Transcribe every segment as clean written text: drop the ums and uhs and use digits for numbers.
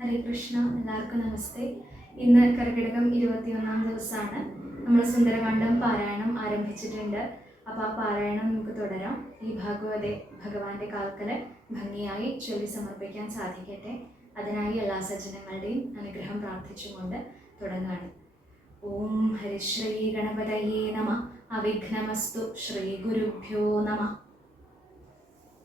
ഹരേ കൃഷ്ണ. എല്ലാവർക്കും നമസ്തേ. ഇന്ന് കർക്കിടകം 21-ാം ദിവസമാണ്. നമ്മൾ സുന്ദരകാന്ഡം പാരായണം ആരംഭിച്ചിട്ടുണ്ട്. അപ്പോൾ ആ പാരായണം നമുക്ക് തുടരാം. ഈ ഭഗവാന്റെ കാൽക്കല് ഭംഗിയായി ചൊല്ലി സമർപ്പിക്കാൻ സാധിക്കട്ടെ. അതിനായി എല്ലാ സജ്ജനങ്ങളുടെയും അനുഗ്രഹം പ്രാർത്ഥിച്ചുകൊണ്ട് തുടങ്ങുകയാണ്. ഓം ഹരിശ്രീ ഗണപതയേ നമഃ. അവിഘ്നമസ്തു. ശ്രീ ഗുരുഭ്യോ നമഃ.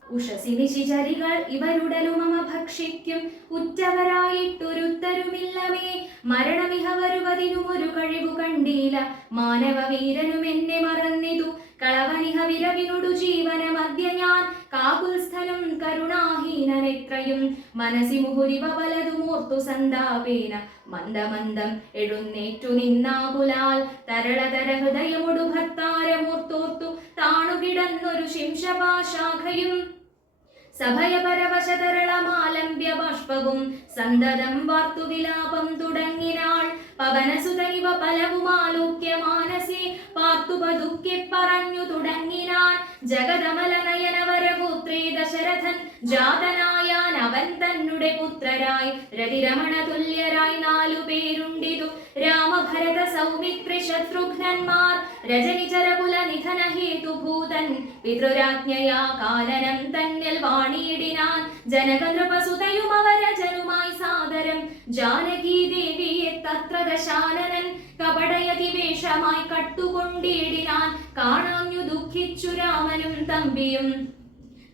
ഉഷസി നിശിചരികൾ ഇവരുടലു മമ ഭക്ഷിക്കും, ഉറ്റവരായിട്ടൊരുത്തരുമില്ലമേ. മരണമിഹ വരുവതിനും ഒരു കഴിവു കണ്ടീല, മാനവ വീരനും എന്നെ മറന്നിതു. കളവനിഹ വിരവിനൊടു ജീവനമദ്യ ഞാൻ, കാകുൽസ്ഥനും കരുണാഹീനനെത്രയും. മനസി മുഹുരിവ പലതുമോർത്തു സന്താപേന, മന്ദമന്ദം എഴുന്നേറ്റു നിന്നാകുലാൽ. തരളതര ഹൃദയമൊടു ഭർത്താരമോർത്തോർത്തു താണുകിടന്നൊരു ശിംശപാശാഖയും. സഭയപരവശതരളമാലംബ്യ ബാഷ്പവും സന്തതം വാർത്തു വിലാപം തുടങ്ങിനാൾ. പവനസുതനിവ പലവുമാലോക്യ മാനസേ പാർത്തു പതുക്കെ പറഞ്ഞു തുടങ്ങിനാൻ. ജഗദമലനയനവരപുത്രേ ദശരഥൻ ജാതനായാൻ, അവൻ തന്നെ പുത്രരായി രതിരമണ തുല്യരായി 4 പേരുണ്ടിതു. രാമഭരത സൗമിത്രി ശത്രുഘ്നന്മാർ, രജനിചരകുല നിധന ഹേതുഭൂതൻ. പിതൃരാജ്ഞയാ കാനനം തന്നിൽ വാണിയിടിനാൻ, ജനകനൃപസുതയും അവരജനുമായി സാദരം. ജാനകീ ദേവിയെ തത്ര ദശാനനൻ കപടയതിവേഷമായി കട്ടുകൊണ്ടിടിനാൻ. കാണാഞ്ഞു ദുഃഖിച്ചു രാമനും തമ്പിയും,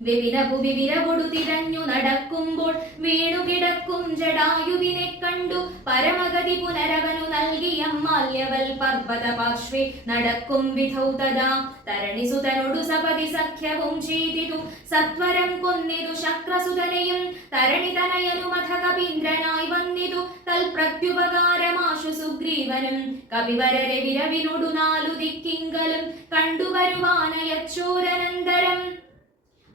വിപിനഭുവി വിരകൊടു തിരഞ്ഞു നടക്കുമ്പോൾ വീണുകിടക്കും ജടായുവിനെ കണ്ടു. പരമഗതി പുനരവനു നൽകിയ മാല്യവൽ പർവ്വത പാർശ്വേ നടക്കും വിധൗ തഥാ. തരണിസുതനോടു സപതി സഖ്യവും ചെയ്തിതു, സത്വരം കൊന്നിതു ശക്രസുതനെയും. തരണിതനയനുമഥ കപീന്ദ്രനായി വന്നിതു, തൽപ്രത്യുപകാരമാശു സുഗ്രീവനും. കപിവരരെ വിരവിനോടു 4 ദിക്കിങ്കലും കണ്ടുവരുവാനയച്ചോരനന്തരം.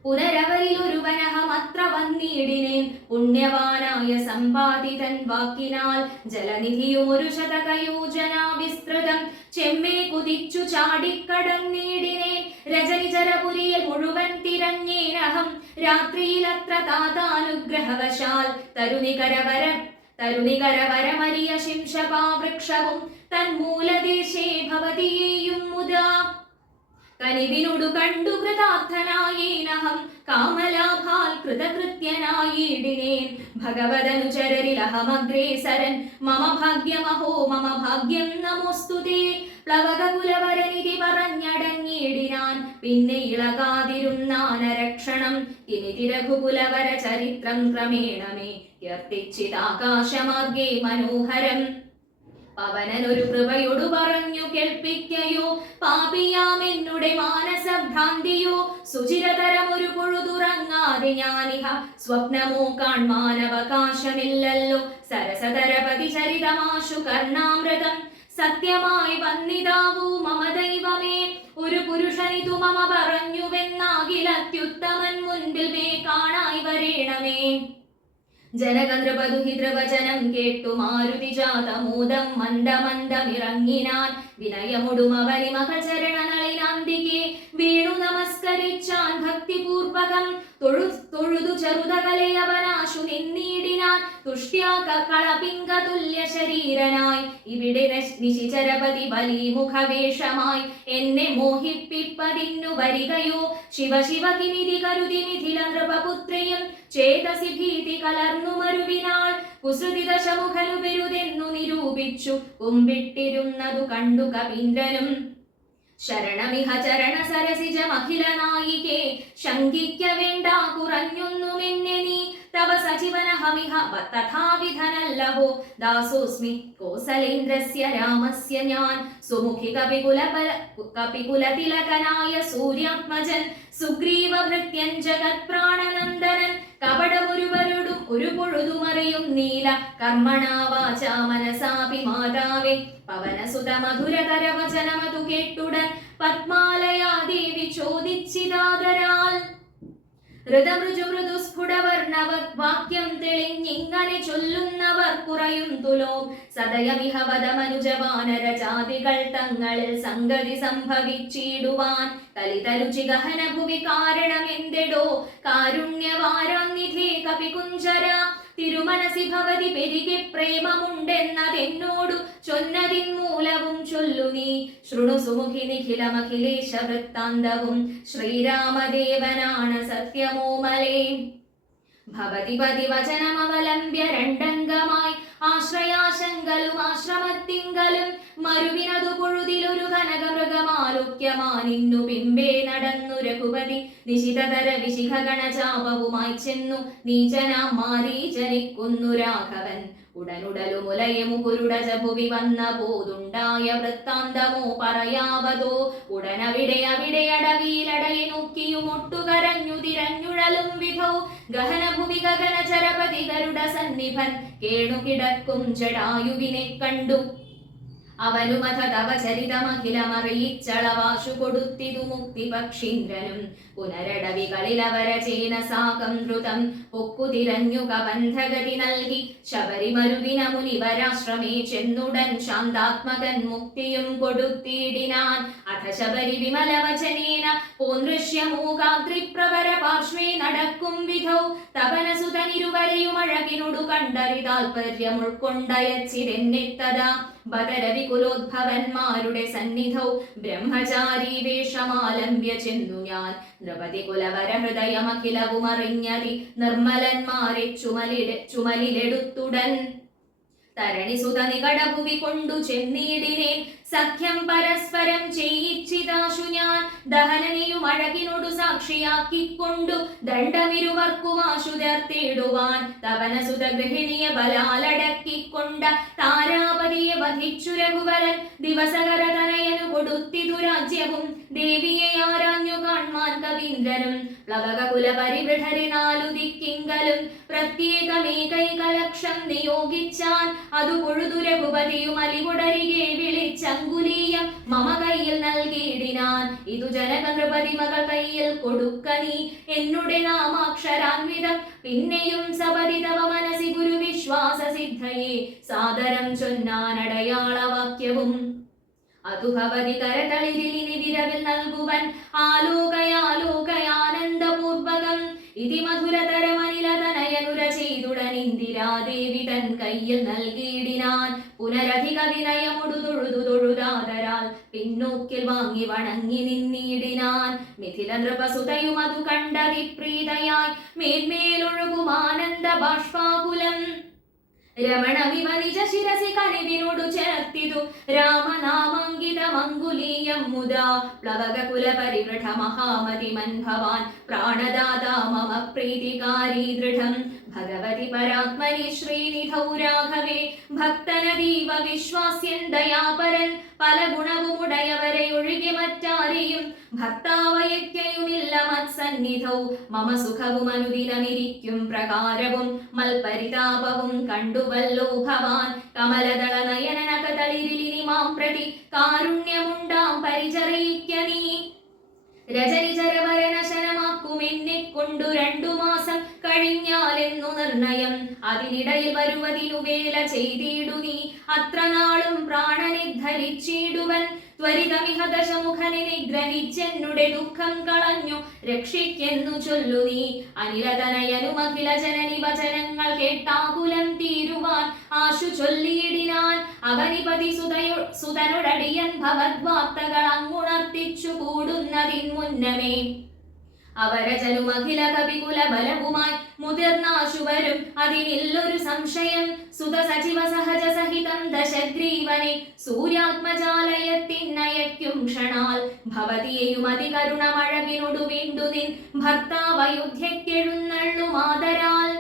പുനരവരിലൊരുവനഹമത്ര വന്നിടിനേൻ, പുണ്യവാനായ സമ്പാദിതൻ വാക്കിനാൽ. ജലനിധിയും ഒരു ശതകയോജനാ വിസ്തൃതം ചെമ്മേ കുതിച്ചു ചാടിക്കടന്നിടിനേൻ. രജനിചരപുരിയിൽ മുഴുവൻ തിരഞ്ഞേനഹം, രാത്രിയിലത്ര താതാനുഗ്രഹവശാൽ. തരുണികരവരമരിയ ശിംശപാവൃക്ഷവും തന്മൂലദേശേ ഭവതിയേയും മുദാ. കനിവിനോടു കണ്ടു കൃതാർത്ഥനായേനഹം, കാമലാഭാൽ കൃതകൃത്യനായിടിനേൻ. ഭഗവദനുചരരിലഹമഗ്രേസരൻ, മമ ഭാഗ്യമഹോ മമ ഭാഗ്യം നമോസ്തുതേ. പ്ലവകകുലവരനിധി പറഞ്ഞടങ്ങിയിടിനാൻ, പിന്നെ ഇളകാതിരുന്നാനരക്ഷണം. ഇനിതി രഘുകുലവര ചരിത്രം ക്രമേണമേ കീർത്തിച്ചിതാകാശമാർഗേ മനോഹരം. പവനനൊരു കൃപയൊടു പറഞ്ഞു കേൾപ്പിക്കയോ, പാപിയാമെന്നുടെ മാനസഭ്രാന്തിയോ. സുചിരതരമൊരു പൊഴുതുറങ്ങാതെ ഞാനിഹ, സ്വപ്നമോ കാൺമാനവകാശമില്ലല്ലോ. സരസതരപതി ചരിതമാശു കർണാമൃതം, സത്യമായി വന്നിതാവൂ മമ ദൈവമേ. ഒരു പുരുഷനിതു മമ പറഞ്ഞുവെന്നാകിലത്യുത്തമൻ മുൻപിൽ മേ കാണായി വരേണമേ. ജനകനൃപദുഹിതൃവചനം കേട്ടു മാരുതി ജാതമോദം മന്ദമന്ദമിറങ്ങിനാൻ. വിനയമൊടുമവനി മഹചരണനളിനാന്തികെ വീണു നമസ്കരിച്ചാൻ ഭക്തിപൂർവകം. തൊഴുതു ചെറുതകലയവനാശു നിന്നീടിനാൻ, തുഷ്ട്യാ കളപിംഗ തുല്യ ശരീരനായി. ഇവിടെ നിശിചരപതി ബലിമുഖവേഷമായി, എന്നെ മോഹിപ്പിപ്പതിന്നു വരികയോ. ശിവ ശിവ കിമിതി കരുതി മിഥില നൃപപുത്രിയും, ചേതസി ഭീതി കലർന്നു മരുവിനാൾ. കുസൃതി ദശമുഖനു ബിരുദെന്നു നിരൂപിച്ചു, കുമ്പിട്ടിരുന്നതു കണ്ടു കപീന്ദ്രനും. ശരണമിഹ ചരണ സരസിജമഖില നായികേ, ശങ്കിക്ക വേണ്ട കുറഞ്ഞൊന്നുമെന്നെ നീ. തവ സജീവനഹമിഹ തഥാവിധനല്ലഹോ, ദാസോസ്മി കോസലേന്ദ്രസ്യ രാമസ്യ ഞാൻ. സുമുഖി കപികുലതിലകനായ സൂര്യാത്മജൻ, സുഗ്രീവഭൃത്യൻ ജഗത്പ്രാണനന്ദനൻ. കപടമൊരുവരോടും ഒരു പൊഴുതുമറിയും നീല, കർമ്മണാ വാചാ മനസാപി മാതാവേ. പവനസുത മധുരതരവചനമതു കേട്ടുടൻ, പത്മാലയാ ദേവി ചോദിച്ചിതാദരാൽ. ഹൃദമൃജുമൃദുസ്ഫുടവർണവാക്യം തെളിഞ്ഞിങ്ങനെ ചൊല്ലുന്നവർ കുറയും തുലോം. സദയമിഹ വദമനുജവാനരജാതികൾ തങ്ങളിൽ സംഗതി സംഭവിച്ചിടുവാൻ. കലിതരുചി ഗഹനഭുവി കാരണമെന്തെടോ, കാരുണ്യവാരാന്നിധേ കപികുഞ്ചര. തിരുമനസി ഭവതി പെരികെ പ്രേമമുണ്ടെന്നതെന്നോടു ചൊന്നതിൻ മൂലവും ചൊല്ലു നീ. ശൃണു സുമുഖി നിഖിലമഖിലേശ വൃത്താന്തവും ശ്രീരാമദേവനാണ് സത്യമോമലേ. ഭവതി പതി വചനമവലംബ്യ രണ്ടംഗമായി ആശ്രയാശങ്കലും ആശ്രമത്തിങ്കലും മരുവിനതു പൊഴുതിലൊരു കനകമൃഗമാലുക്യമാനിന്നു പിമ്പേ നടന്നു രഘുപതി നിശിതതര വിശിഖഗണചാപവുമായി ചെന്നു നീചനാം മാരീചനിക്കുന്നു രാഘവൻ. ഉടനുടലുമുലയമു പുരുടജഭുവി വന്ന പോതുണ്ടായ വൃത്താന്തമോ പറയാവതോ. ഉടനവിടെ അവിടെയടവിയിലടയെ നോക്കിയും ഒട്ടുകരഞ്ഞു തിരഞ്ഞുഴലും വിധൗ ഗഹനഭുവി ഗഗന ചരപതി ഗരുഡ സന്നിഭൻ കേണുകിടക്കും ജടായുവിനെ കണ്ടു. അവനുമഥ തവ ചരിതമഖിലമറിയിച്ചളവാശു കൊടുത്തിതു മുക്തിപക്ഷീന്ദ്രനും. പുനരടവികളിലവരചേന സാകം ധൃതം പൊക്കുതിരഞ്ഞു കബന്ധഗതി നൽകി ശബരിമരുവിന മുനിവരാശ്രമേ ചെന്നുടൻ ശാന്താത്മകൻ മുക്തിയും കൊടുത്തിടിനാൻ. അഥ ശബരി വിമലവചനേന പോനൃശ്യമൂകാദ്രിപ്രവര പാർശ്വേ നടക്കും വിധൗ തപനസുതനിരുവരെയും അഴകിനൊടു കണ്ടറി താൽപര്യം ഉൾക്കൊണ്ടയച്ചിരെന്നെത്തതാ. ബദരവികുലോദ്ഭവന്മാരുടെ സന്നിധൗ ബ്രഹ്മചാരി വേഷമാലംബ്യ ചെന്നു ഞാൻ. നൃപതി കുലവര ഹൃദയമഖിലവുമറിഞ്ഞതി നിർമ്മലന്മാരെ ചുമലിലെടുത്തുടൻ. തരണിസുത നികടഭുവി കൊണ്ടു ചെന്നീടിനേൻ സഖ്യം പരസ്പരം ചെയ്യിച്ചിതാശു ഞാൻ. ദഹനനെയും അഴകിനോടു സാക്ഷിയാക്കിക്കൊണ്ടു ദണ്ഡമിരുവർക്കുമാശു ചേർത്തിടുവാൻ. തപനസുത ഗൃഹിണിയെ ബലാലടക്കിക്കൊണ്ട താരാപതിയെ വധിച്ചു രഘുവരൻ. ദിവസകരതനയനു കൊടുത്തിതു രാജ്യവും ദേവിയെ ആരാഞ്ഞു കാൺമാൻ കവീന്ദ്രനും. പ്ലവക കുലപരിവൃഢരെ നാലു ദിക്കിങ്കലും പ്രത്യേകമേകൈകലക്ഷം നിയോഗിച്ചാൻ. അതു പൊഴുതു രഘുപതിയും അലികുടരികെ വിളിച്ചങ്കുലീയം മമ കയ്യിൽ നൽകിയിടിനാൻ. ഇതു ജനക നൃപതി മകൾ കയ്യിൽ കൊടുക്ക നീ എന്നുടെ നാമാക്ഷരാൻവിധം. പിന്നെയും സപതി തവ മനസി ഗുരു വിശ്വാസ സിദ്ധയെ സാദരം ചൊന്നാനടയാളവാക്യവും. അതു ഭവതി കരതളിരിലിനി വിരവിൽ നൽകുവൻ ആലോകയാലോകയാനന്ദപൂർവകം. ഇതി മധുരതരമനിലതനയനുര ചെയ്തുടൻ ഇന്ദിരാദേവി തൻ കയ്യിൽ നൽകിയിടിനാൻ. പുനരധിക വിനയമൊടു തൊഴുതു തൊഴുതാതരാൽ പിന്നോക്കിൽ വാങ്ങി വണങ്ങി നിന്നിടിനാൻ. മിഥില നൃപസുതയും അതു കണ്ടതി പ്രീതയായി മേന്മേലൊഴുകുമാനന്ദ ബാഷ്പാകുലം. രമണമിവ നിജ ശിരസി കനിവിനോടു ചേർത്തിതു രാമനാമാങ്കിതമങ്കുലീയം മുദാ. പ്ലവക കുലപരിവൃഢ മഹാമതിമൻ ഭവാൻ പ്രാണദാതാ മമ പ്രീതികാരീ ദൃഢം. ഭഗവതി പരാത്മനി ശ്രീനിധൗ രാഘവേ ഭക്തനദീവ വിശ്വാസ്യൻ ദയാപരൻ. പല ഗുണവുമുടയവരെ ഒഴികെ മറ്റാരെയും ഭക്താവയക്കയുമില്ല മത്സന്നിധൗ. മമ സുഖവും അനുദിനമിരിക്കും പ്രകാരവും മൽപരിതാപവും കണ്ടുവല്ലോ ഭവാൻ. കമലദള നയനനകതളിരിലിനി മാം പ്രതി കാരുണ്യമുണ്ടാം പരിചറിയിക്ക നീ. രജനിചരവരനശനമാക്കുമെന്നെ കൊണ്ടു 2 മാസം കഴിഞ്ഞാലെന്നു നിർണയം. അതിനിടയിൽ വരുവതിനു വേല ചെയ്തിടു നീ. അത്ര നാളും പ്രാണനെ ധരിച്ചിടുവൻ. ത്വരിതമിഹ ദശമുഖനെ നിഗ്രഹിച്ചെന്നുടെ ദുഃഖം കളഞ്ഞു രക്ഷിക്കെന്നു ചൊല്ലു നീ. അനിലതനയനുമഖില ജനനി വചനങ്ങൾ കേട്ടാകുലം തീരുവാൻ ആശു ചൊല്ലിയിടിനാൻ. അവനിപതി സുതനൊടടിയൻ ഭവദ്വാർത്തകൾ അങ്ങുണർത്തിച്ചു കൂടുന്നതിൻ മുന്നമേ. അവരജലുമഖില കവികുല ബലവുമായി മുതിർന്നാശുവരും അതിനില്ലൊരു സംശയം. സുത സചിവ സഹജ സഹിതം ദശഗ്രീവനെ സൂര്യാത്മജാലയത്തിനയക്കും ക്ഷണാൽ. ഭവതിയെയും അതികരുണമഴകിനൊടു വീണ്ടു നിൻ ഭർത്താവയുധ്യക്കെഴുന്നള്ളുമാതരാൽ.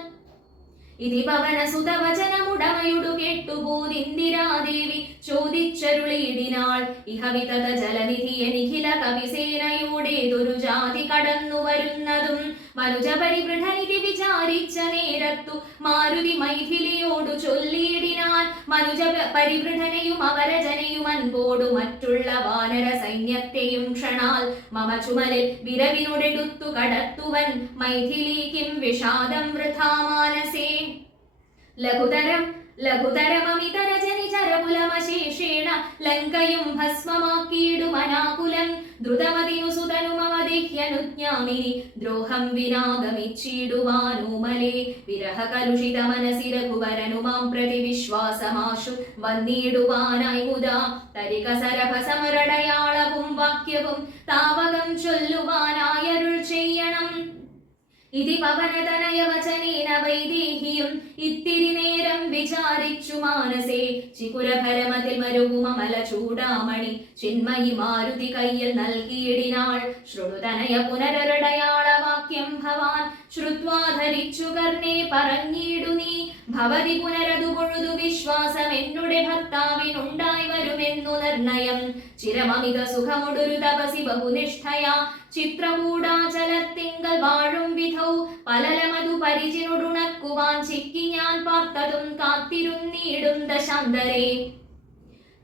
ഇതി പവനസുത വചനമുടമയുടു കേട്ടുപോതിന്ദിരാദേവി ചോദിച്ചരുളിയിടിനാൾ. ഇഹ വിതത ജലനിധിയെ നിഖില കവിസേനയോടേതൊരു ജാതി കടന്നു വരുന്നതും മനുജ പരിവൃഢനിധി വിചാരിച്ച നേരത്തു മാരുതി മൈഥിലിയോടു ചൊല്ലിയിടിനാൻ. മനുജ പരിവൃഢനെയും അവരജനെയും അൻപോടു മറ്റുള്ള വാനര സൈന്യത്തെയും ക്ഷണാൽ മമ ചുമലിൽ വിരവിനോടെടുത്തു കടത്തുവൻ മൈഥിലീക്കും വിഷാദം വൃഥാ മാനസേ. ലഘുതരം ലഘുതരമമിതരജനിചരകുലമശേഷേണ ലങ്കയും ഭസ്മമാക്കിയിടുമനാകുലം ദ്രുതമതിനു സുതനുമവദിഹ്യനുജ്ഞാമിനി ദ്രോഹം വിനാഗമിച്ചിടുവാനൂമലേ വിരഹ കലുഷിത മനസി രഘുവരനു മാം പ്രതി വിശ്വാസമാശു വന്നിടുവാനായി മുതാ തരിക സരഭ സമരടയാളവും വാക്യവും താവകം ചൊല്ലുവാനായരുൾ ചെയ്യണം. ഇതി പവനതനയ വചനേന വൈദേഹിയും ഇത്തിരി നേരം വിചാരിച്ചു മാനസേ ചികുരഭരമതിൽ മരുവുമല ചൂടാമണി ചിന്മയി മാരുതി കയ്യിൽ നൽകിയിടിനാൾ. ശൃണുതനയ പുനരടയാളവാക്യം ഭവാൻ ശ്രുത്വാ ധരിച്ചു കർണേ പറഞ്ഞിടു നീ ഭവതി പുനരതു പൊഴുതു വിശ്വാസം എന്നുടെ ഭർത്താവിനുണ്ടായി വരുമെന്നു നിർണയം ചിരമമിത സുഖമൊടൊരു തപസി ബഹുനിഷ്ഠയാ ചിത്രകൂടാചലത്തിങ്കൽ വാഴും വിധൗ പലലമതു പരിചിനുടുണക്കുവാൻ ചിക്കി ഞാൻ പാർത്തതും കാത്തിരുന്നീടും ദശാന്തരേ.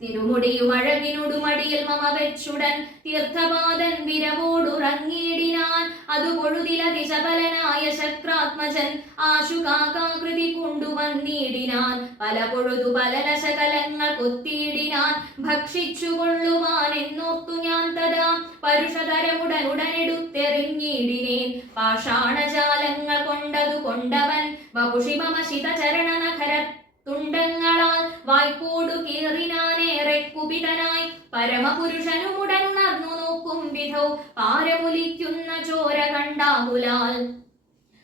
തിരുമുടിയുമഴകിനുടുമടിയിൽ മമ വെച്ചുടൻ തീർത്ഥപാദൻ വിരവോടുറങ്ങിയിടിനാൻ. അതു പൊഴുതിലതിശബലനായ ശക്രാത്മജൻ ആശുകാകാകൃതി കൊണ്ടുവന്നിടിനാൻ. പല പൊഴുതു പലനശകലങ്ങൾ കൊത്തിയിടിനാൻ ഭക്ഷിച്ചു കൊള്ളുവാൻ എന്നോർത്തു ഞാൻ തഥാ പരുഷതരമുടനുടനെടുത്തെറിഞ്ഞിടിനേൻ. പാഷാണജാലങ്ങൾ കൊണ്ടതു കൊണ്ടവൻ വപുഷി മമ ശിതചരണനഖര തുണ്ടങ്ങളാൽ വായ്പോടു കീറിനാനേറെ കുപിതനായി പരമപുരുഷനുമുടനുണർന്നു നോക്കും വിധൗ പാരമുലിക്കുന്ന ചോര കണ്ടാകുലാൽ.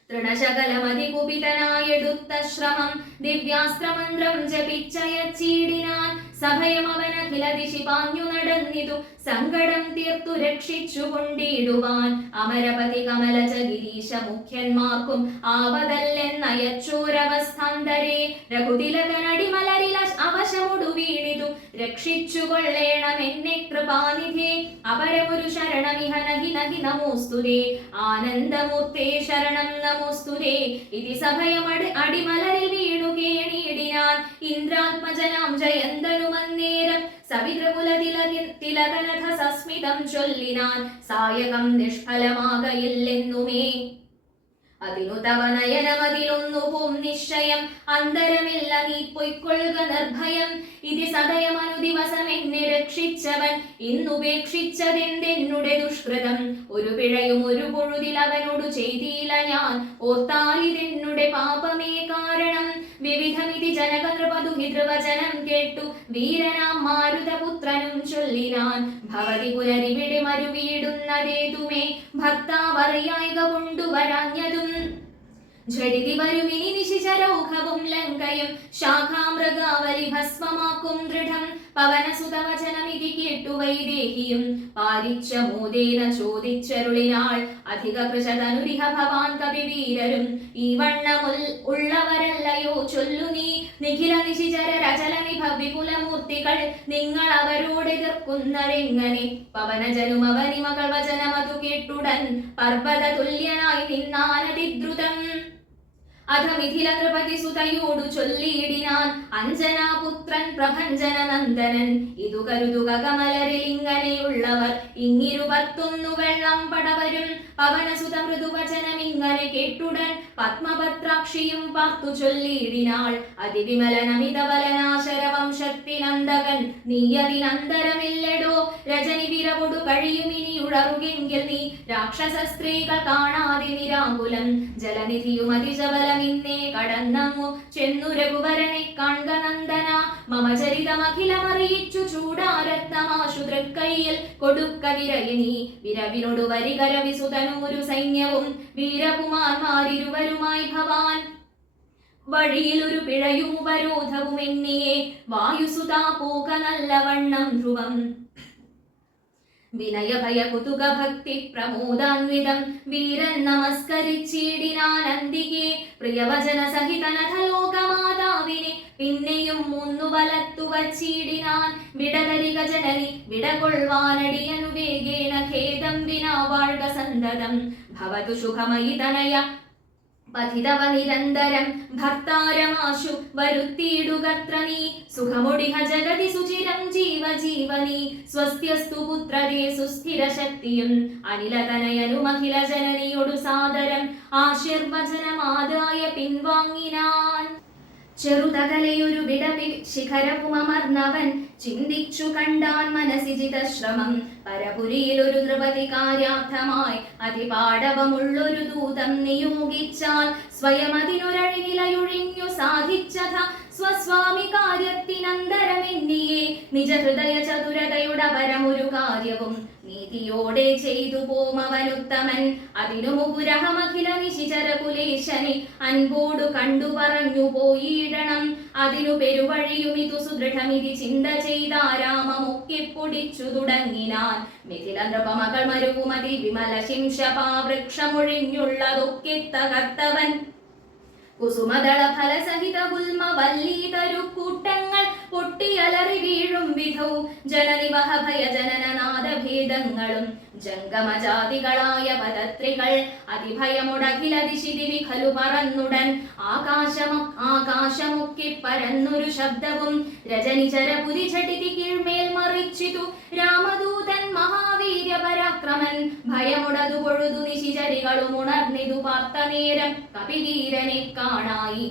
തൃണശകലമതികുപിതനായെടുത്ത ശ്രമം ദിവ്യാസ്ത്രമന്ത്രം ജപിച്ചയച്ചീടിനാൻ. സഭയമവനഖില ദിശി പാഞ്ഞു നടന്നിതു സങ്കടം തീർത്തു രക്ഷിച്ചു കൊണ്ടിടുവാൻ. അമരപതി കമലജ ഗിരീശ മുഖ്യന്മാർക്കും ആവതല്ലെന്നയച്ചോരവസ്ഥാന്തരേ രഘുതിലകനടിമലരിൽ അവശമൊടു വീണിതു രക്ഷിച്ചു കൊള്ളേണം എന്നെ കൃപാനിധേ. അപരമൊരു ശരണമിഹ നഹി നഹി നമോസ്തുതേ ആനന്ദമൂർത്തേ ശരണം നമോസ്തുതേ. ഇതി സഭയമട് അടിമലരിൽ വീണു കേണിയിടിനാൻ. ഇന്ദ്രാത്മജനാം ജയന്തനുമന്നേരം സവിതൃകുലതിലകനഥ സസ്മിതം ചൊല്ലിനാൻ. സായകം നിഷ്ഫലമാകയില്ലെന്നുമേ അതിനു തവ നയനമതിലൊന്നു പോം നിശ്ചയം അന്തരമില്ല നീ പൊയ്ക്കൊള്ളുക നിർഭയം. ഇതി സദയമനു ദിവസം എന്നെ രക്ഷിച്ചവൻ ഇന്നുപേക്ഷിച്ചതെന്തെന്നുടെ ദുഷ്കൃതം. ഒരു പിഴയും ഒരു പൊഴുതിൽ അവനോടു ചെയ്തില്ല ഞാൻ ഓർത്താലിതെന്നുടെ പാപമേ കാരണം. വിവിധമിതി ജനകനൃപതുഹിതൃവചനം കേട്ടു വീരനാം മാരുതപുത്രനും ചൊല്ലിനാൻ. ഭവതി പുനരിവിടെ മരുവീടുന്നതേതുമേ ഭർത്താവറിയായിക കൊണ്ടുവരാഞ്ഞതും ഝടിതി വരുമിനി നിശിചരൗഘവും ലങ്കയും ശാഖാമൃഗാവലി ഭസ്മമാക്കും ദൃഢം. പവനസുതവചനമിതി കേട്ടു വൈദേഹിയും പാരിച്ച മോദേന ചോദിച്ചരുളിനാൾ. അധിക കൃശതനുരിഹ ഭവാൻ കവിവീരരും ഈ വണ്ണമുൽ ഉള്ളവരല്ലയോ ചൊല്ലു നീ. നിഖില നിശിചര രചല നിഭ വിപുലമൂർത്തികൾ നിങ്ങൾ അവരോടെതിർക്കുന്നതെങ്ങനെ. പവനജനും അവനി മകൾ വചനമതു കേട്ടുടൻ പർവ്വത തുല്യനായി നിന്നാനതിദ്രുതം. അധ മിഥില നൃപതി സുതയോടു ചൊല്ലിയിടിനാൻ. അഞ്ജനാപുത്രൻ പ്രഭഞ്ജന നന്ദനൻ ഇതു കരുതുക കമലരിൽ ഇങ്ങനെയുള്ളവർ ഇങ്ങിരുപത്തൊന്നു വെള്ളം പടവരും. പവനസുത മൃദുവചനം ഇങ്ങനെ കേട്ടുടൻ പത്മപത്രാക്ഷിയും പാർത്തു ചൊല്ലിയിടിനാൾ. അതിവിമലനമിതബലനാശരവംശത്തിനന്തകൻ നീയതിനന്തരമില്ലടോ. രജനി വിരവൊടു കഴിയുമിനിയുഴറുകെങ്കിൽ നീ രാക്ഷസ സ്ത്രീകൾ കാണാതെ നിരാകുലം. ജലനിധിയും അതിശബലമിന്നേ കടന്നങ്ങു ചെന്നു രഘുവരനെ കാൺക നന്ദന. മമ ചരിതമഖിലമറിയിച്ചു ചൂടാരത്നമാശു തൃക്കൈയിൽ കൊടുക്ക വിരയനീ. വിരവിനോടു വരികര വിസുതനൂരു സൈന്യവും വീരകുമാർമാരിരുവരുമായി ഭവാൻ. വഴിയിൽ ഒരു പിഴയും ഉപരോധവും എന്നിയെ വായുസുതാ പോക നല്ലവണ്ണം ധ്രുവം. വിനയ ഭയ കുതുക ഭക്തി പ്രമോദാന്വിതം വീരൻ നമസ്കരിച്ചിടിനാനന്ദികെ. പ്രിയവചന സഹിതനഥ ലോകമാതാവിനെ പിന്നെയും മുന്നു വലത്തു വച്ചിടിനാൻ. വിടതരിക ജനനി വിടകൊള്ളുവാനടിയനു വേഗേന ഖേദം വിനാ വാഴ്ക സന്തതം. ഭവതു സുഖമയി തനയ പതിതവ നിരന്തരം ഭർത്താരമാശു വരുത്തിയിടുകത്ര നീ. സുഖമൊടിഹ ജഗതി സുചിരം ജീവ ജീവനി സ്വസ്ത്യസ്തു പുത്രതേ സുസ്ഥിര ശക്തിയും. അനിലതനയനുമഖില ജനനിയൊടു സാദരം ആശീർവചനമാദായ പിൻവാങ്ങിനാൻ. ചെറുതകലയൊരു വിടവി ശിഖരവുമർന്നവൻ ചിന്തിച്ചു കണ്ടാൻ മനസ്സിജിതശ്രമം. പരപുരിയിൽ ഒരു നൃപതി കാര്യാർത്ഥമായി അതിപാടവമുള്ളൊരു ദൂതം നിയോഗിച്ചാൽ സ്വയം അതിനൊരഴിനിലയൊഴിഞ്ഞു സാധിച്ചത സ്വസ്വാമി കാര്യത്തിനന്തരമെന്നിയെ നിജഹൃദയ ചതുരതയുടെ പരമൊരു കാര്യവും നീതിയോടെ ചെയ്തു പോമവനുത്തമൻ. അതിനു മുപുരഹമഖില നിശിചരകുലേശനെ അൻപോടു കണ്ടു പറഞ്ഞു പോയിടണം. അതിനു പെരുവഴിയുമിതു സുദൃഢമിതി ചിന്ത ചെയ്താരാമമൊക്കെ പൊടിച്ചു തുടങ്ങിനാൻ. മിഥില നൃപമകൾ മരുവുമതി വിമല ശിംശപാവൃക്ഷമൊഴിഞ്ഞുള്ളതൊക്കെ തകർത്തവൻ. കുസുമദള ഫലസഹിത ഗുൽമ വല്ലീതരു കൂട്ടങ്ങൾ പൊട്ടിയലറി വീഴും വിധവും ജനനിവഹ ഭയ ജനനനാദഭേദങ്ങളും ജംഗമജാതികളായ പദത്രികൾ അതിഭയമുടകില ദിശിതി വിഖലു പറന്നുടൻ. ആകാശമൊക്കെ പരന്നൊരു ശബ്ദവും രജനിചരപുരി ഝടിതി കീഴ്മേൽ മറിച്ചിതു രാമദൂതൻ മഹാവീര്യ പരാക്രമൻ. ഭയമുടതു പൊഴുതു നിശിചരികളും ഉണർന്നിതു പാർത്ത നേരം കപിവീരനെ കാണായി.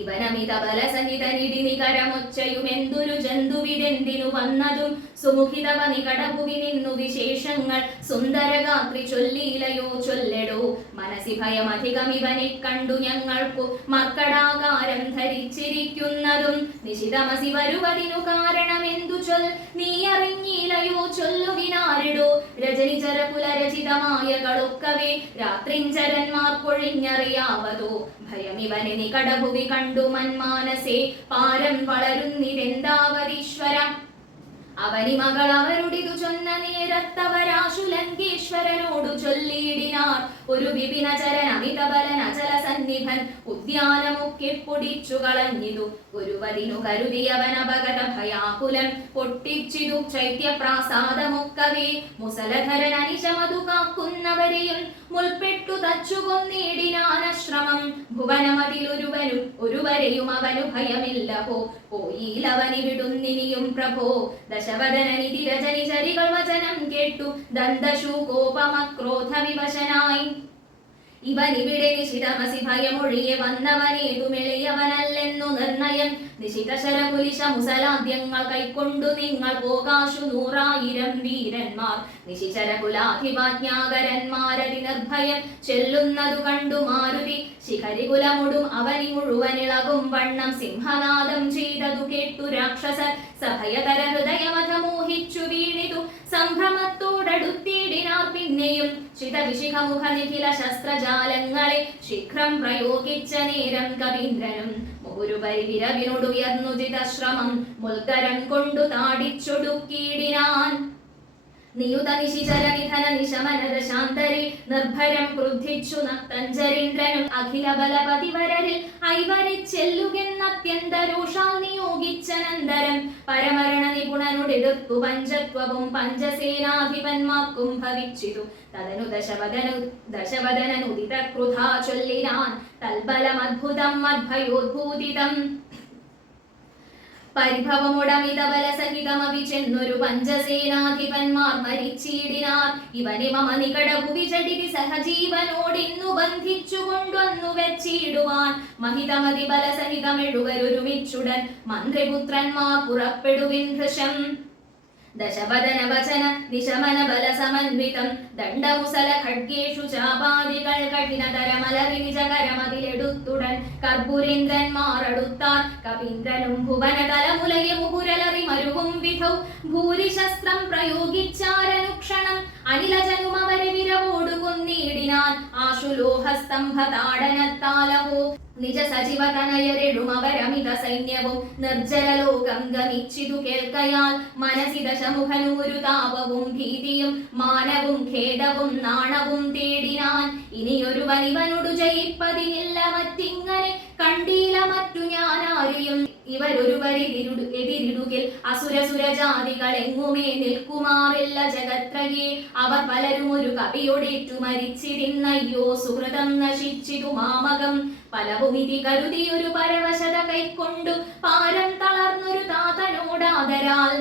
ഇവനമിത ബലസഹിതനിടി നികരമൊച്ചയുമെന്തൊരു ജന്തുവിതെന്തിനു വന്നതും സുമുഖിതവ നികടഭുവി നിന്നു വിശേഷങ്ങൾ സുന്ദരഗാത്രി ചൊല്ലീലയോ ചൊല്ലെടോ. മനസ്സി ഭയമധികമിവനെ കണ്ടു ഞങ്ങൾക്കു മർക്കടാകാരം ധരിച്ചിരിക്കുന്നതും നിശിതമസി വരുവതിനു കാരണമെന്തു ചൊൽ നീയറിഞ്ഞീലയോ ചൊല്ലുവിനാരിടോ. രജനിചര കുലരചിതമായ കളൊക്കവേ രാത്രിഞ്ചരന്മാർക്കൊഴിഞ്ഞറിയാവതോ. ഭയമിവനെ നികടഭുവി കണ്ടു മന്മാനസേ പാരം വളരുന്നിതെന്താവരീശ്വര. അവനി മകൾ അവരുടിതു ചൊന്ന നേരത്തവരാശു ലങ്കേശ്വരനോടു ചൊല്ലിയിടിനാർ. ഒരു വിപിനചരൻ അമിതബലൻ അചല സന്നിഭൻ ഉദ്യാനമൊക്കെ പൊടിച്ചു കളഞ്ഞിതു. ഒരുവതിനു കരുതിയവൻ അപകട ഭയാകുലം പൊട്ടിച്ചിതു ചൈത്യപ്രാസാദമൊക്കവേ. മുസലധരൻ അനിശമതു കാക്കുന്നവരെയും മുൾപ്പെട്ടു തച്ചു കൊന്നിടിനാനശ്രമം. ഭുവനമതിലൊരുവരെയും അവനു ഭയമില്ലഹോ. പോയിലവനി വിടുന്നിനിയും പ്രഭോ. ദശവദനനിധി രജനിചരികൾ വചനം കേട്ടു ദന്തശൂകോപമക്രോധ വിവശനായി. ഇവനിവിടെ നിശിതമസി ഭയമൊഴിയെ വന്നവനേതുമെളിയവനല്ലെന്നു നിർണയം. നിശിതശരകുലിശ മുസലാദ്യങ്ങൾ കൈക്കൊണ്ടു നിങ്ങൾ പോകാശു 100,000 വീരന്മാർ. നിശിചരകുലാധിപാജ്ഞാകരന്മാരതി നിർഭയം ചെല്ലുന്നതു കണ്ടു മാരുതി. ശിഖരികുലമുടും അവനി മുഴുവനിളകും വണ്ണം സിംഹനാദം ചെയ്തതു കേട്ടു രാക്ഷസർ. സഭയതര ഹൃദയമഥ മോഹിച്ചു വീണിതു സംഭ്രമത്തോടടുത്തിടിനാർ. പിന്നെയും ശിതവിശിഖമുഖ നിഖില ശസ്ത്രജാലങ്ങളെ ശീഘ്രം പ്രയോഗിച്ച നേരം കവീന്ദ്രനും മുഹുരുപരി വിരവിനോടുയർന്നു ജിതശ്രമം മുൽക്കരം കൊണ്ടു താടിച്ചൊടുക്കിയിടിനാൻ. നിയുത നിശിചര നിധന നിശമനത ശാന്തരെ നിർഭരം ക്രുദ്ധിച്ചു നക്തഞ്ചരീന്ദ്രനും അഖില ബലപതിവരരിൽ ഐവരെ ചെല്ലുകെന്നത്യന്ത രോഷാൽ നിയോഗിച്ചനന്തരം. പരമരണ നിപുണനുടെതിർത്തു പഞ്ചത്വവും പഞ്ചസേനാധിപന്മാർക്കും ഭവിച്ചിതു. തദനു ദശവദനനുദിത ക്രുധാ ചൊല്ലിനാൻ തൽബലമദ്ഭുതം മദ്ഭയോദ്ഭൂതിതം. പരിഭവമുടമിതബലസഹിതമവി ചെന്നൊരു പഞ്ചസേനാധിപന്മാർ മരിച്ചിടിനാർ. ഇവനെ മമ നികടഭുവി ഝടിതി സഹജീവനോടിന്നു ബന്ധിച്ചു കൊണ്ടുവന്നു വെച്ചിടുവാൻ. മഹിതമതി ബലസഹിതമെഴുവരൊരുമിച്ചുടൻ മന്ത്രിപുത്രന്മാർ പുറപ്പെടുവിൻ ഭൃശം. ദശവദന വചന നിശമന ബല സമന്വിതം ദണ്ഡമുസല ഖഡ്ഗേഷു ചാപാദികൾ കഠിനതരമലറി നിജകരമതിലെടുത്തുടൻ കർപ്പുരേന്ദ്രന്മാരടുത്താർ. കവീന്ദ്രനും ഭുവനതലമുലയെ മുഹുരലറി മരുവും വിധൗ ഭൂരിശസ്ത്രം പ്രയോഗിച്ചാരനുക്ഷണം. അനിലജനും അവരെ വിരവോടു കൊന്നിടിനാൻ. ആശുലോഹസ്തംഭ താടനത്താലഹോ. നിജ സജീവതനയരെഴുമവരമിത സൈന്യവും നിർജ്ജലലോകം ഗമിച്ചിതു കേൾക്കയാൽ. മനസി ദശമുഖനൂരു താപവും ഭീതിയും മാനവും ഖേദവും നാണവും തേടിനാൻ. ഇനിയൊരുവനിവനോടു ജയിപ്പതിനില്ല മറ്റിങ്ങനെ കണ്ടീല മറ്റു ഞാനാരെയും. ഇവരൊരുവരെതിരിടുകിൽ അസുരസുരജാതികൾ എങ്ങുമേ നിൽക്കുമാറില്ല ജഗത്രയെ. അവർ പലരും ഒരു കവിയൊടേറ്റു മരിച്ചിരുന്നയ്യോ സുഹൃതം നശിച്ചിതു മാമകം. പലവുമിതി കരുതിയൊരു പരവശത കൈക്കൊണ്ടു പാരം തളർന്നൊരു താതനോടാദരാൽ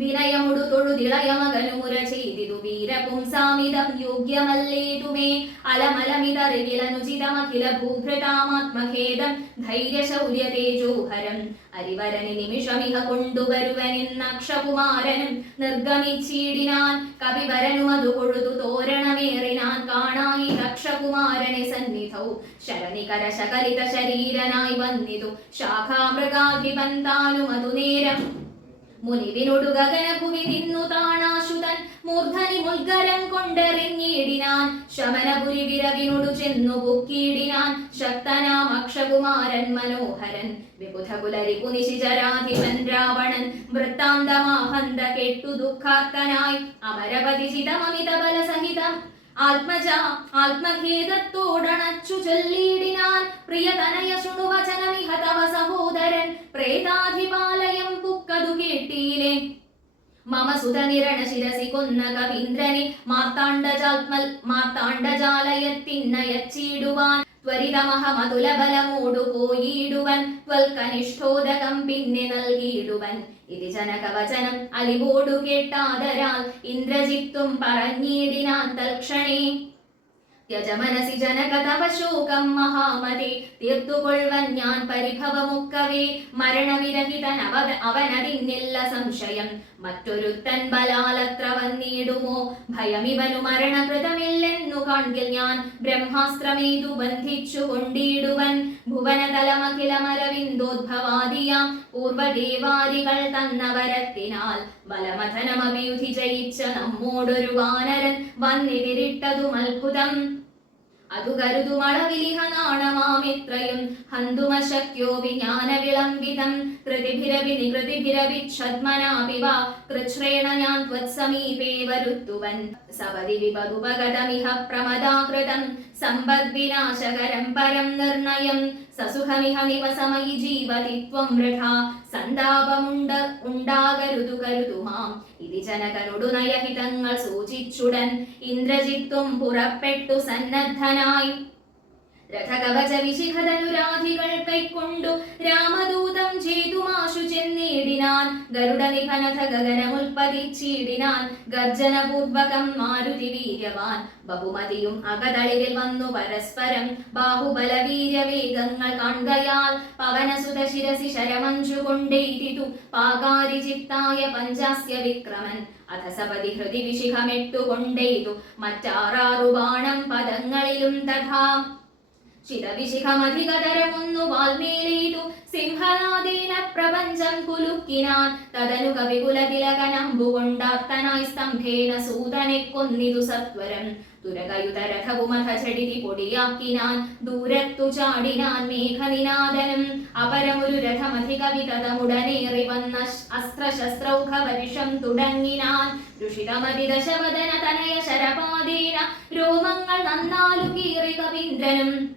വിനയമുടു തൊഴുതിളയ മകനുമുര ചെയ്തിതു വീരപുംസാമിതം യോഗ്യമല്ലേതുമേ അലമലമിതറിവിലനുചിതമഖില ഭൂഭൃതാമാത്മഖേദം ധൈര്യശൗര്യ തേജോഹരം അരിവരനി നിമിഷമിഹ കൊണ്ടുവരുവനിന്നക്ഷകുമാരനും നിർഗമിച്ചിടിനാൻ കവിവരനുമതു കൊഴുതു തോരണമേറിനാൻ കാണായി ദക്ഷകുമാരനെ സന്നിധൗ ശരനികര ശകലിത ശരീരനായി വന്നിതു ശാഖാമൃഗാധിപൻ താനുമതു നേരം മുനിവിനോടു ഗഗനഭുവി നിന്നു താണാശുതൻ മൂർധനി മുൽഗരം കൊണ്ടെറിഞ്ഞിടിനാൻ ശമനപുരി വിരവിനോടു ചെന്നു പൊക്കിയിടിനാൻ ശക്തനാം അക്ഷകുമാരൻ മനോഹരൻ വിബുധകുലരിപു നിശിചരാധിപൻ രാവണൻ വൃത്താന്തമാഹന്ത കേട്ടു ദുഃഖാർത്തനായി അമരപതിചിതമമിത ബലസഹിതം ആത്മഖേദത്തോടണച്ചു ചൊല്ലിയിടിനാൻ പ്രിയതനയ ശൃണുവചനമിഹ തവ സഹോദരൻ പ്രേതാധിപാലയം പുക്കതു കേട്ടീലേ മമ സുതനിരണ ശിരസി കൊന്ന കവീന്ദ്രനെ മാർത്താണ്ഡജാലയത്തിന്നയച്ചിടുവാൻ ത്വരിതമഹമതുലബലമോടു പോയിടുവൻ ത്വൽക്കനിഷ്ഠോദകം പിന്നെ നൽകിയിടുവൻ ഇത് ജനകവചനം അലിവോടു കേട്ടാദരാൽ ഇന്ദ്രജിത്തും പറഞ്ഞിടിനാൻ തൽക്ഷണേ ത്യജമനസി ജനക തവ ശോകം മഹാമതി തീർത്തുകൊള്ളുവൻ ഞാൻ പരിഭവമുക്കവേ മരണവിരഹിതൻ അവനതിന്നില്ല സംശയം മറ്റൊരുത്തൻ ബലാലത്ര വന്നിടുമോ ഭയമിവനു മരണകൃതമില്ലെന്നു കാൺകിൽ ഞാൻ ബ്രഹ്മാസ്ത്രമേതു ബന്ധിച്ചു കൊണ്ടിടുവൻ ഭുവനതലമഖിലമരവിന്ദോദ്ഭവാദിയാം പൂർവദേവാദികൾ തന്നവരത്തിനാൽ ബലമഥനമഭിയുധി ജയിച്ച നമ്മോടൊരു വാനരൻ വന്നിതിരിട്ടതും അത്ഭുതം അതു കരുതുമളവിലിഹ നാണമാമിത്രയും ഹന്തുമശക്യോ വിജ്ഞാന വിളംബിതം കൃതിഭിരവിച്ഛദ്മനാപിവ കൃച്ഛ്രേണ ഞാൻ ത്വത്സമീപേ വരുത്തുവൻ സപതി വിപദുപഗതമിഹ പ്രമദാകൃതം സമ്പദ്വിനാശകരം പരം നിർണയം സസുഖമിഹ നിവസമയി ജീവതി ത്വം വൃഥാ ഉണ്ടാകരുതു കരുതുമാം ഇതി ജനകനോടു നയഹിതങ്ങൾ സൂചിച്ചുടൻ ഇന്ദ്രജിത്തും പുറപ്പെട്ടു സന്നദ്ധനായി രഥകവച വിശിഖധനുരാധികൾ കൈക്കൊണ്ടു രാമദൂതം ചേതുമാശു ചെന്നിടിനാൻ ഗരുഡനിഭനഥ ഗഗനമുൽപ്പതിച്ചിടിനാൻ ഗർജനപൂർവകം മാരുതി വീര്യവാൻ ബഹുമതിയും അകതളിരിൽ വന്നു പരസ്പരം ബാഹുബലവീര്യവേഗങ്ങൾ കാൺകയാൽ പവനസുത ശിരസി ശരമഞ്ചു കൊണ്ടെയ്തിതു പാകാരിചിത്തായ പഞ്ചാസ്യ വിക്രമൻ അഥ സപതി ഹൃദി വിശിഖമെട്ടുകൊണ്ടെയ്തു മറ്റാറാറു ബാണം പദങ്ങളിലും തഥാ ചിരവിശിഖമധികതരമൊന്നു വാൽമേലെയ്തു സിംഹനാദേന പ്രപഞ്ചം കുലുക്കിനാൻ തദനു കവികുലതിലകനമ്പുകൊണ്ടാർത്തനായി സ്തംഭേന സൂതനെ കൊന്നിതു സത്വരം തുരകയുതരഥവുമഥ ചടിതി പൊടിയാക്കിനാൻ ദൂരത്തു ചാടിനാൻ മേഘനിനാദനം അപരമൊരു രഥമധികവിതമുടനേറി വന്ന അസ്ത്രശസ്ത്രൗഘവരിഷം തുടങ്ങിനാൻ ഋഷിതമതി ദശവദന തനയ ശരപാദേന രോമങ്ങൾ നന്നാലു കീറി കവീന്ദ്രനും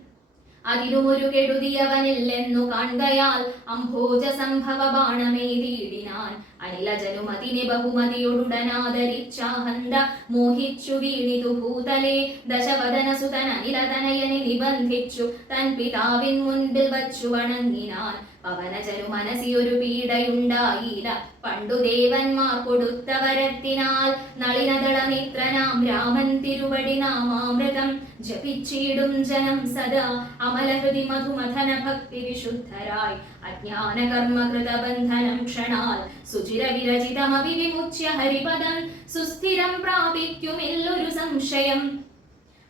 അതിനുമൊരു കെടുതിയവനില്ലെന്നു കാൺകയാൽ അംഭോജ സംഭവ ബാണമേതിയിടിനാൻ അനിലജനുമതിനെ ബഹുമതിയൊടുടനാദരിച്ചാഹന്ത മോഹിച്ചു വീണിതു ഭൂതലേ ദശവദന സുതൻ അനിലതനയനെ നിബന്ധിച്ചു തൻ പിതാവിൻ മുൻപിൽ വച്ചു വണങ്ങിനാൻ പവനജനു മനസ്സിയൊരു പീഡയുണ്ടായില്ല പണ്ടു ദേവന്മാർ കൊടുത്തവരത്തിനാൽ നളിനദളമിത്രനാം രാമൻ തിരുവടി നാമാമൃതം ജപിച്ചിടും ജനം സദാ അമലഹൃതി മധുമഥന ഭക്തി വിശുദ്ധരായി അജ്ഞാന കർമ്മകൃത ബന്ധനം ക്ഷണാൽ സുചിര വിരചിതമവിമുച്യ ഹരിപദം സുസ്ഥിരം പ്രാപിക്കുമില്ലൊരു സംശയം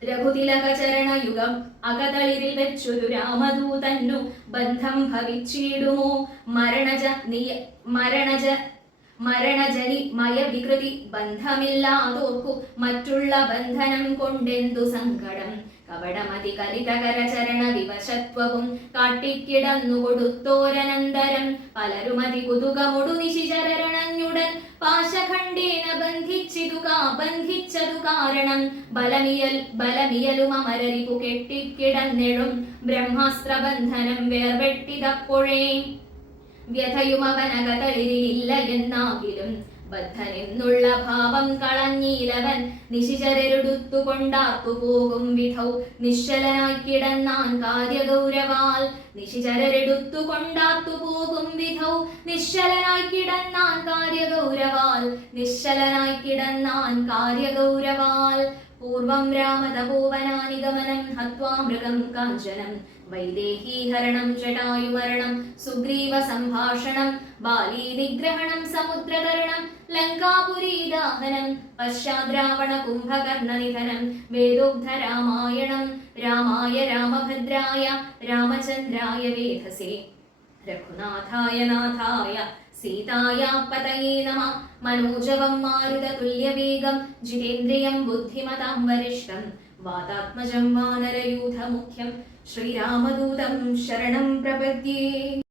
രഘുതിലകചരണയുഗം അകതളിരിൽ വെച്ചൊരു രാമദൂതന്നു ബന്ധം ഭവിച്ചിടുമോ മരണജനി മയവികൃതി ബന്ധമില്ലാതോർക്കു മറ്റുള്ള ബന്ധനം കൊണ്ടെന്തു സങ്കടം കപടമതി കലിതകരചരണ വിവശത്വവും കാട്ടിക്കിടന്നു കൊടുത്തോരനന്തരം പലരുമതി കുതുകമൊടു നിശിചരണഞ്ഞുടൻ പാശഖണ്ഡേന ബന്ധിച്ചതു കാരണം ബലമിയലും അമരരിപു കെട്ടിക്കിടന്നെഴും ബ്രഹ്മാസ്ത്രബന്ധനം വേർവെട്ടിതപ്പോഴേ വ്യഥയുമവനകതളിരില്ല എന്നാകിലും ബദ്ധനെന്നുള്ള ഭാവം കളഞ്ഞീലവൻ നിശിചരരെടുത്തുകൊണ്ടാർത്തു പോകും വിധൗ നിശ്ചലനായി കിടന്നാൻ കാര്യഗൗരവാൽ നിശിചരരെടുത്തുകൊണ്ടാർത്തു പോകും വിധൗ നിശ്ചലനായി കിടന്നാൻ കാര്യഗൗരവാൽ നിശ്ചലനായി കിടന്നാൻ കാര്യഗൗരവാൽ പൂർവം രാമതപോവനാനിഗമനം ഹത്വാ മൃഗം കാഞ്ചനം വൈദേഹീഹരണം ജടായുമരണം സുഗ്രീവ സംഭാഷണം ബാലീ നിഗ്രഹണം സമുദ്രതരണം ലങ്കാപുരീദാഹനം പശ്ചാദ്രാവണ കുംഭകർണനിധനം വേദോഗ്ധ രാമായണം രാമായ രാമഭദ്രായ രാമചന്ദ്രായ വേധസേ രഘുനാഥായ നാഥായ സീതായാ പതയേ നമഃ മനോജവം മാരുതതുല്യവേഗം ജിതേന്ദ്രിയം ബുദ്ധിമതാം വരിഷ്ഠം വാതാത്മജം വാനരയൂഥമുഖ്യം ശ്രീരാമദൂതം ശരണം പ്രപദ്യേ.